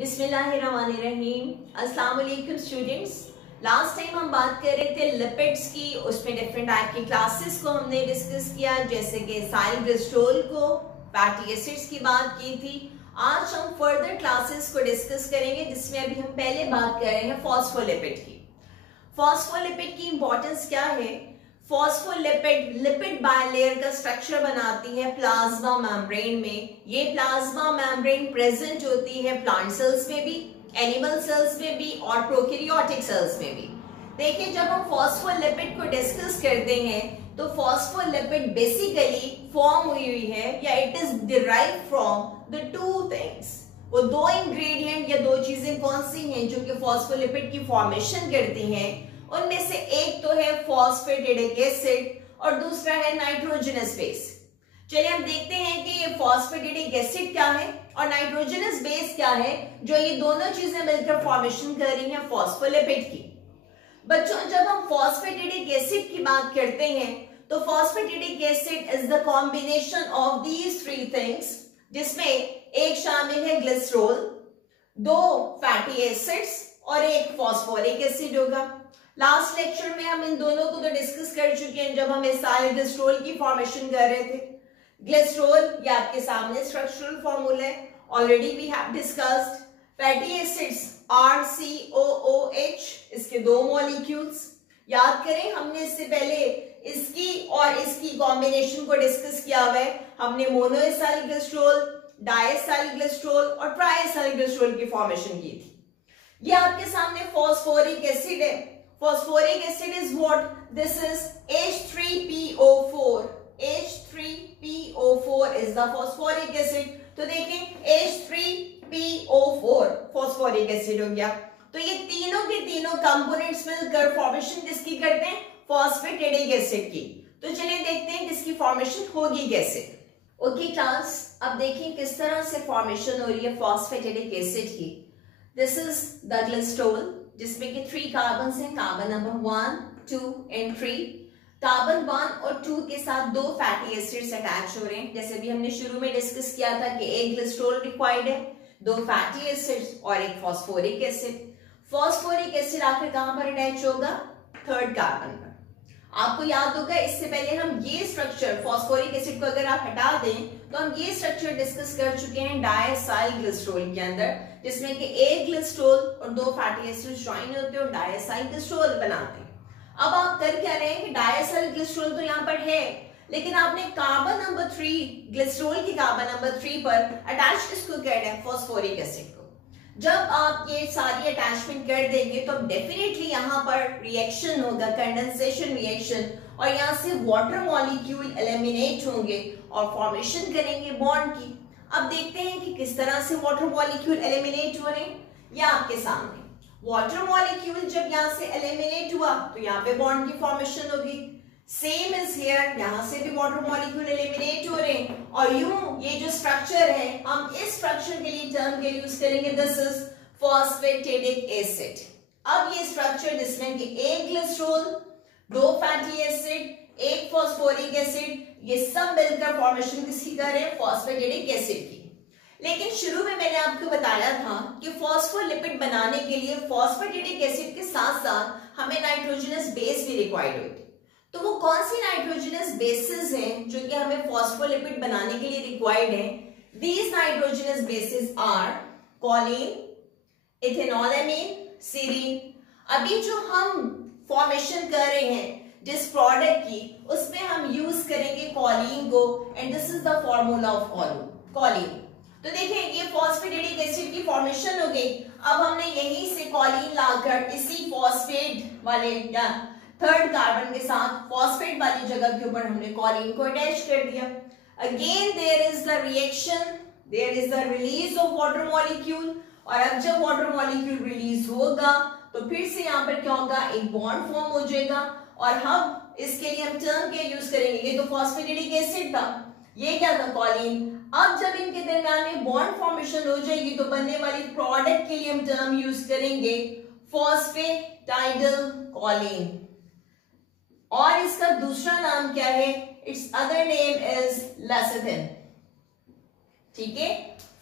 बिस्मिल्लाहिर्रहमानिर्रहीम। अस्सलाम वालेकुम स्टूडेंट्स। लास्ट टाइम हम बात कर रहे थे लिपिड्स की, उसमें डिफरेंट टाइप की क्लासेस को हमने डिस्कस किया, जैसे कि साइल ग्लिसरॉल को, फैटी एसिड्स की बात की थी। आज हम फर्दर क्लासेस को डिस्कस करेंगे, जिसमें अभी हम पहले बात कर रहे हैं फॉस्फोलिपिड की। फॉस्फोलिपिड की इंपॉर्टेंस क्या है? फॉस्फोलिपिड लिपिड बायलेयर का स्ट्रक्चर बनाती है प्लाज्मा मेम्ब्रेन में। ये प्लाज्मा मेम्ब्रेन प्रेजेंट होती है प्लांट सेल्स में भी, एनिमल सेल्स में भी और प्रोकैरियोटिक सेल्स में भी। देखिए, जब हम फॉस्फोलिपिड को डिस्कस करते हैं तो फॉस्फोलिपिड बेसिकली फॉर्म हुई है या it is derived from the two things. वो दो इंग्रेडिएंट या दो चीजें कौन सी हैं जो कि फॉस्फोलिपिड की फॉर्मेशन करती हैं? उनमें से एक तो है फॉस्फेटिडिक एसिड और दूसरा है नाइट्रोजनस बेस। चलिए हम देखते हैं कि ये फॉस्फेटिडिक एसिड क्या है और नाइट्रोजनस बेस क्या है, जो ये दोनों चीजें मिलकर फॉर्मेशन कर रही हैं फॉस्फोलिपिड की। बच्चों, जब हम फॉस्फेटिडिक एसिड की बात करते हैं तो phosphatidic acid is the combination of these three things, जिसमें एक शामिल है ग्लिसरॉल, दो फैटी एसिड्स और एक फॉस्फोरिक एसिड होगा। लास्ट लेक्चर में हम इन दोनों को तो डिस्कस कर चुके हैं जब हम एसाइल ग्लिसरॉल की फॉर्मेशन कर रहे थे। ग्लिसरॉल ये आपके सामने स्ट्रक्चरल फॉर्मूला है, already we have discussed. Fatty acids RCOOH, इसके दो मॉलिक्यूल्स याद करें, हमने इससे पहले इसकी और इसकी कॉम्बिनेशन को डिस्कस किया हुआ है। हमने मोनोएसाइल ग्लिसरॉल, डाइएसाइल ग्लिसरॉल और ट्राइएसाइल ग्लिसरॉल की फॉर्मेशन की थी। ये आपके सामने फॉस्फोरिक एसिड है। Phosphoric acid is what? This is H3PO4. H3PO4 is the phosphoric acid. तो देखें H3PO4 phosphoric acid हो गया। तो ये तीनों के तीनों कंपोनेंट्स मिलकर फॉर्मेशन किसकी करते हैं? फॉस्फेटिडिक एसिड की। तो चलिए देखते हैं किसकी फॉर्मेशन होगी कैसे। ओके क्लास, अब देखिए किस तरह से फॉर्मेशन हो रही है फॉस्फेटिडिक एसिड की। दिस इज द ग्लिसरॉल, जिसमें कि 3 कार्बन हैं, कार्बन नंबर 1, 2 एंड 3। कार्बन 1 और 2 के साथ दो फैटी एसिड्स अटैच हो रहे हैं, जैसे भी हमने शुरू में डिस्कस किया था कि एक ग्लिसरॉल रिक्वायर्ड है, दो फैटी एसिड्स और एक फॉस्फोरिक एसिड। फॉस्फोरिक एसिड आखिर कहां पर अटैच होगा? 3rd कार्बन पर। आपको याद होगा इससे पहले हम ये स्ट्रक्चर फॉस्फोरिक एसिड को अगर आप हटा दें तो हम ये स्ट्रक्चर डिस्कस कर चुके हैं डाइएसाइल ग्लिसरॉल के अंदर, जिसमें कि एक ग्लिसरॉल और दो फैटी एसिड्स ज्वाइन होते हैं और डाइएसाइल ग्लिसरॉल बनाते हैं। अब आप कर क्या रहे हैं कि डाइएसाइल ग्लिसरॉल तो यहाँ पर है, लेकिन आपने कार्बन नंबर 3 ग्लिसरॉल की कार्बन नंबर 3 पर अटैच किसको करना है? फॉस्फोरिक एसिड को। जब आप ये सारी अटैचमेंट कर देंगे तो डेफिनेटली यहाँ पर रिएक्शन होगा, कंडेंसेशन रिएक्शन, और यहाँ से वाटर मॉलिक्यूल एलिमिनेट होंगे और फॉर्मेशन करेंगे बॉन्ड की। अब देखते हैं कि किस तरह से वाटर मॉलिक्यूल एलिमिनेट हो रहे हैं। ये आपके सामने वाटर मॉलिक्यूल जब यहाँ से एलिमिनेट हुआ तो यहाँ पे बॉन्ड की फॉर्मेशन होगी। सेम इज हियर, यहाँ से भी वाटर मॉलिक्यूल एलिमिनेट हो रहे हैं और यूं ये जो स्ट्रक्चर है, हम इस स्ट्रक्चर के लिए टर्म के यूज करेंगे, दिस इज फॉस्फेटिडिक एसिड। अब ये स्ट्रक्चर जिसमें कि एक ग्लिसरॉल, दो फैटी एसिड, एक फॉस्फोरिक एसिड, ये सब मिलकर फॉर्मेशन किसकी कर रहे हैं? फॉस्फेटिडिक एसिड की। लेकिन शुरू में मैंने आपको बताया था कि फॉस्फोलिपिड बनाने के लिए फॉस्फेटिडिक एसिड के साथ साथ हमें नाइट्रोजनस बेस भी रिक्वायर्ड होती है। तो वो कौन सी नाइट्रोजनस बेसेस हैं जो कि हमें फॉस्फोलिपिड बनाने के लिए रिक्वायर्ड है? These nitrogenous bases are choline, ethanolamine, serine. अभी जो हम फॉर्मेशन कर रहे हैं जिस प्रोडक्ट की, उसमें हम यूज करेंगे कॉलिन को, and this is the formula of Colin. तो देखिए ये फॉस्फेटिडिक एसिड की फॉर्मेशन हो गई। अब हमने यहीं से कॉलिन लाकर इसी फॉस्फेट वाले या 3rd कार्बन के साथ फॉस्फेट वाली जगह के ऊपर हमने कॉलिन को अटैच कर दिया। Again there is the reaction, there is the release of water molecule, और अब जब वाटर मॉलिक्यूल रिलीज होगा तो फिर से यहाँ पर क्या होगा? एक बॉन्ड फॉर्म हो जाएगा और हम इसके लिए हम टर्म क्या यूज करेंगे? ये तो फॉस्फेटिडिक एसिड था, ये क्या था? कॉलिन। अब जब इनके दरमियान में बॉन्ड फॉर्मेशन हो जाएगी तो बनने वाली प्रोडक्ट के लिए हम टर्म यूज करेंगे फॉस्फेटाइडल कॉलिन, और इसका दूसरा नाम क्या है? It's other name is lecithin. ठीक है,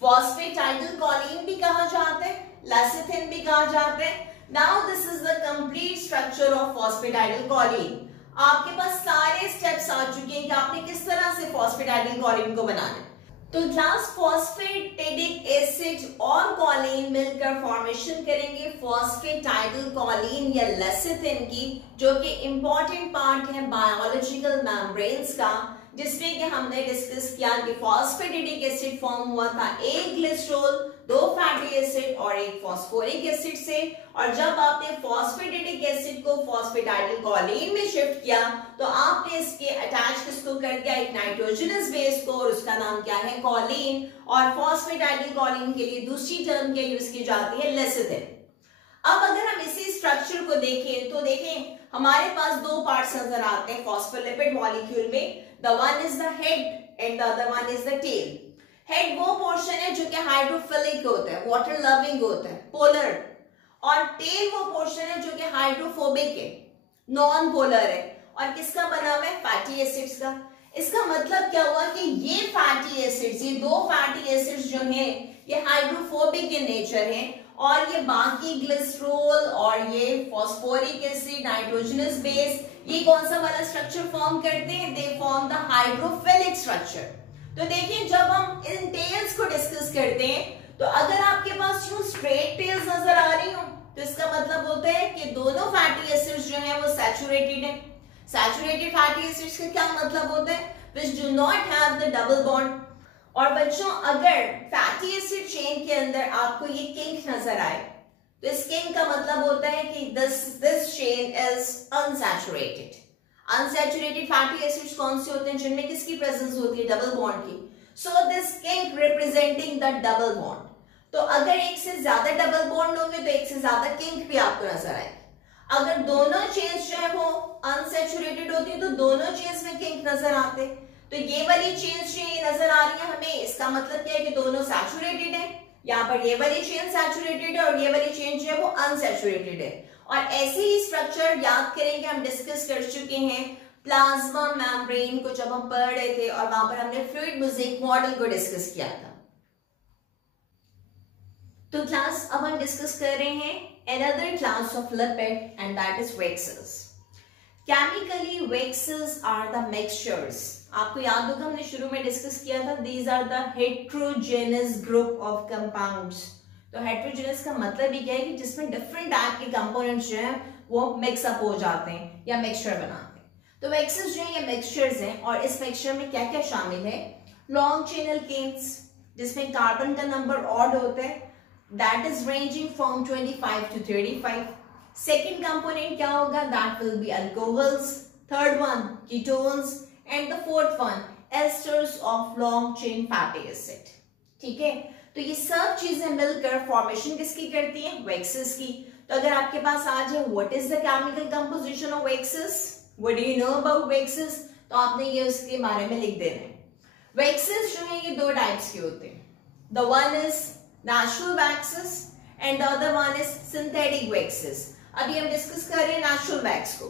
फॉस्फेटाइडल कॉलिन भी कहा जाता है लेसिथिन भी कहा जाता है। Now this is the complete structure of phosphatidylcholine. आपके पास सारे स्टेप्स आ चुके हैं कि आपने किस तरह से फॉस्फेटाइडलकोलिन को बनाना है। तो क्लास फॉस्फेटिडिक एसिड और कॉलिन मिलकर फॉर्मेशन करेंगे फॉस्फेटाइडलकोलिन या लेसिथिन की, जो कि इंपॉर्टेंट पार्ट है बायोलॉजिकल मेम्ब्रेन्स का, जिसमें कि हमने डिस्कस किया कि फॉस्फेटिडिक एसिड फॉर्म हुआ था एक ग्लिसरॉल, दो फैटी एसिड और एक फॉस्फोरिक एसिड से। और जब आपने फॉस्फेटिडिक एसिड को फॉस्फेटाइडलकोलिन में शिफ्ट किया तो आपने इसके अटैच किसको कर दिया, एक नाइट्रोजनस बेस को, और उसका नाम क्या है, कॉलिन। और फॉस्फेटाइडलकोलिन के लिए दूसरी टर्म क्या यूज की जाती है, लेसिथिन। अब अगर हम इसी स्ट्रक्चर को देखें तो देखें हमारे पास दो पार्ट्स नजर आते हैं फॉस्फोलिपिड मॉलिक्यूल में। The one is the head and the other one is the tail. Head वो पोर्शन है जो कि हाइड्रोफिलिक होता है, वाटर लविंग होता है, पोलर, और टेल वो पोर्शन है जो कि हाइड्रोफोबिक है, नॉन पोलर है, और किसका बना हुआ है, फैटी एसिड्स का। इसका मतलब क्या हुआ कि ये फैटी एसिड्स, ये दो फैटी एसिड्स जो हैं ये हाइड्रोफोबिक इन नेचर हैं, और ये बाकी ग्लिसरॉल और ये फॉस्फोरिक एसिड, नाइट्रोजनस बेस, ये कौन सा वाला स्ट्रक्चर फॉर्म करते हैं, they form the hydrophilic structure. तो देखिए जब हम इन टेल्स को डिस्कस करते हैं तो अगर आपके पास यूं स्ट्रेट टेल्स नजर आ रही हो तो इसका मतलब होता है कि दोनों फैटी एसिड्स जो हैं वो सैचुरेटेड है। सैचुरेटेड फैटी एसिड्स का क्या मतलब होता है, which do not have the double bond। और बच्चों अगर फैटी एसिड चेन के अंदर आपको ये किंक नजर आए तो इस किंक का मतलब होता है कि this chain is unsaturated। Unsaturated fatty acids कौन से होते हैं, जिनमें किसकी प्रेजेंस होती है, डबल बॉन्ड की। So this kink representing the double bond. तो अगर एक से ज्यादा डबल बॉन्ड होंगे तो एक से ज्यादा किंक भी आपको नजर आएगी। अगर दोनों चेन्स जो है वो अनसैचुरेटेड होती है तो दोनों चेन्स में किंक नजर आते। तो ये वाली चेन्स जो ये नजर आ रही है हमें, इसका मतलब क्या है कि दोनों सैचुरेटेड है। यहाँ पर ये वाली चेन सैचुरेटेड है और ये वाली चेन जो है वो अनसैचुरेटेड है। और ऐसे ही स्ट्रक्चर याद करेंगे, हम डिस्कस कर चुके हैं प्लाज्मा मेम्ब्रेन को जब हम पढ़ रहे थे, और वहां पर हमने फ्लूइड मोज़ेक मॉडल को डिस्कस किया था। तो क्लास अब हम डिस्कस कर रहे हैं another class of lipid and that is waxes। Chemically waxes are the mixtures। आपको याद होगा हमने शुरू में डिस्कस किया था, these are the heterogeneous group of compounds। तो हेट्रोजेनस का मतलब ही क्या है कि जिसमें डिफरेंट टाइप के कंपोनेंट्स जो हैं वो मिक्सअप हो जाते हैं या मिक्सचर बनाते हैं। तो वेक्सेस जो है ये मिक्सचर्स हैं, और इस मिक्सचर में क्या क्या शामिल है, लॉन्ग चेन एल्केन्स जिसमें कार्बन का नंबर ऑड होता है, that is ranging from 25 to 35। Second component क्या होगा, that will be alcohols. Third one ketones, and the fourth one asters of long chain fatty acid. ठीक है, तो ये सब चीजें मिलकर फॉर्मेशन किसकी करती हैं, वेक्सेस की। तो अगर आपके पास आ जाए what is the chemical composition of waxes, what do you know about waxes, तो आपने ये उसके बारे में लिख देना है। वेक्सेस जो है ये दो टाइप्स के होते हैं, the one is natural waxes and the other one is synthetic waxes. अभी हम डिस्कस कर रहे हैं नेचुरल वैक्स को।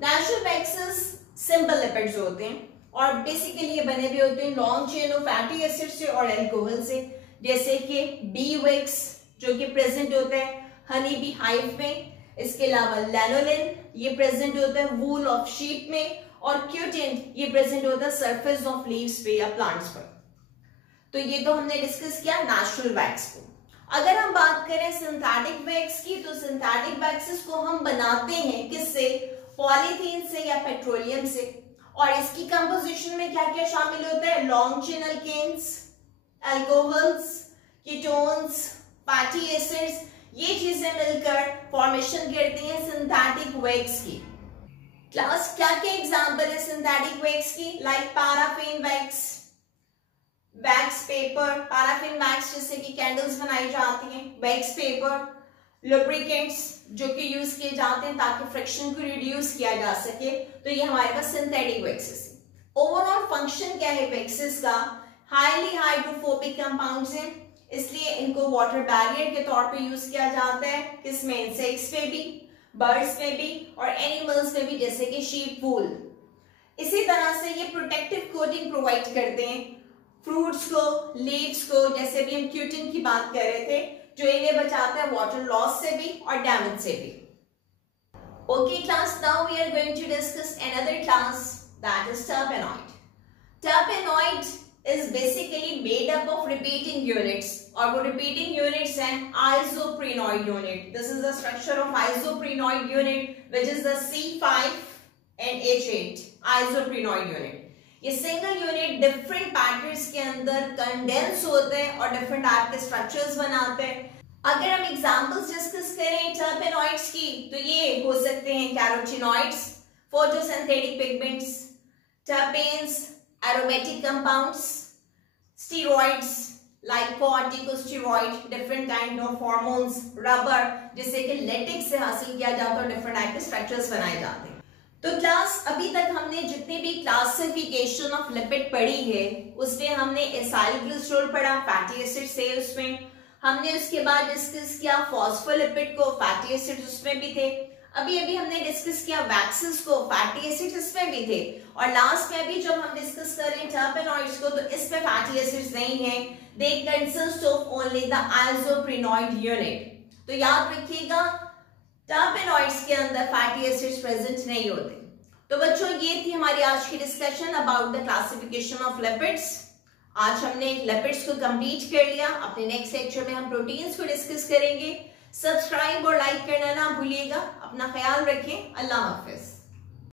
नेचुरल वैक्सेस सिंपल लिपिड्स होते हैं और बेसिकली ये बने हुए होते हैं long chain of fatty acid से और अल्कोहल से, जैसे कि बी वैक्स जो कि प्रेजेंट होता है हनी बी हाइव में, इसके अलावा लैनोलिन ये प्रेजेंट होता है वूल ऑफ शीप में, और क्यूटिन ये प्रेजेंट होता है सरफेस ऑफ लीव्स पे या प्लांट्स पर। तो ये तो हमने डिस्कस किया नेचुरल वैक्स को। अगर हम बात करें सिंथेटिक वैक्स की, तो सिंथेटिक वैक्सेस को हम बनाते हैं किससे, पॉलीथीन से या पेट्रोलियम से। और इसकी कंपोजिशन में क्या क्या शामिल होता है, long chain alkanes, alcohols, ketones, fatty acids, ये चीजें मिलकर फॉर्मेशन करती हैं सिंथेटिक वैक्स की। क्लास क्या क्या एग्जांपल है सिंथेटिक वैक्स की, like paraffin wax, wax paper, paraffin wax जिससे कि कैंडल्स बनाई जाती हैं, वैक्स पेपर, लुब्रिकेंट्स जो कि यूज किए जाते हैं ताकि फ्रिक्शन को रिड्यूस किया जा सके। तो ये हमारे पास सिंथेटिक वैक्सेस है। ओवरऑल फंक्शन क्या है वैक्सेस का, हाईली हाइड्रोफोबिक कंपाउंड्स हैं, इसलिए इनको वाटर बैरियर के तौर पे यूज किया जाता है, किसमें, इंसेक्ट्स पे भी, बर्ड्स में भी और एनिमल्स में भी, जैसे कि शीप वूल। इसी तरह से ये प्रोटेक्टिव कोटिंग प्रोवाइड करते हैं फ्रूट्स को, लीव्स को, जैसे भी हम क्यूटिन की बात कर रहे थे, जो इन्हें बचाता है वाटर लॉस से भी और डैमेज से भी। Okay class, now we are going to discuss another class, that is terpenoid. Terpenoid is basically made up of repeating units, और वो repeating units हैं isoprenoid unit. This is the structure of isoprenoid unit, which is the C5 and H8 isoprenoid unit. ये single unit different patterns के अंदर condense होते हैं और different type के स्ट्रक्चर्स बनाते हैं। अगर हम एग्जांपल्स डिस्कस करें टर्पेनॉइड्स की, तो ये हो सकते हैं carotenoids, photosynthetic pigments, terpenes, aromatic compounds, steroids like corticosteroid, different kind of hormones, rubber जिसे कि लेटेक्स से हासिल किया जाता है और डिफरेंट टाइप के स्ट्रक्चर्स बनाए जाते हैं। तो क्लास अभी तक हमने जितनी भी क्लासिफिकेशन ऑफ लिपिड पढ़ी है उसमें हमने एसाइल ग्लिसरॉल पढ़ा, फैटी एसिड्स थे उसमें, हमने उसके बाद डिस्कस किया फॉस्फोलिपिड को, फैटी एसिड्स उसमें भी थे, अभी हमने डिस्कस किया वैक्सेस को, फैटी एसिड्स इसमें भी थे, और लास्ट में अभी जब हम डिस्कस कर रहे हैं टर्पेनॉइड्स को तो इसमें फैटी एसिड्स नहीं है, they consist of only the isoprenoid unit. तो याद रखिएगा टर्पेनॉइड्स के अंदर फैटी एसिड्स प्रेजेंट नहीं होते। तो बच्चों ये थी हमारी आज की discussion about the classification of lipids. आज हमने लिपिड्स को कंप्लीट कर लिया। अपने नेक्स्ट लेक्चर में हम प्रोटीन्स को डिस्कस करेंगे। सब्सक्राइब और लाइक करना ना भूलिएगा। अपना ख्याल रखें। अल्लाह हाफिज।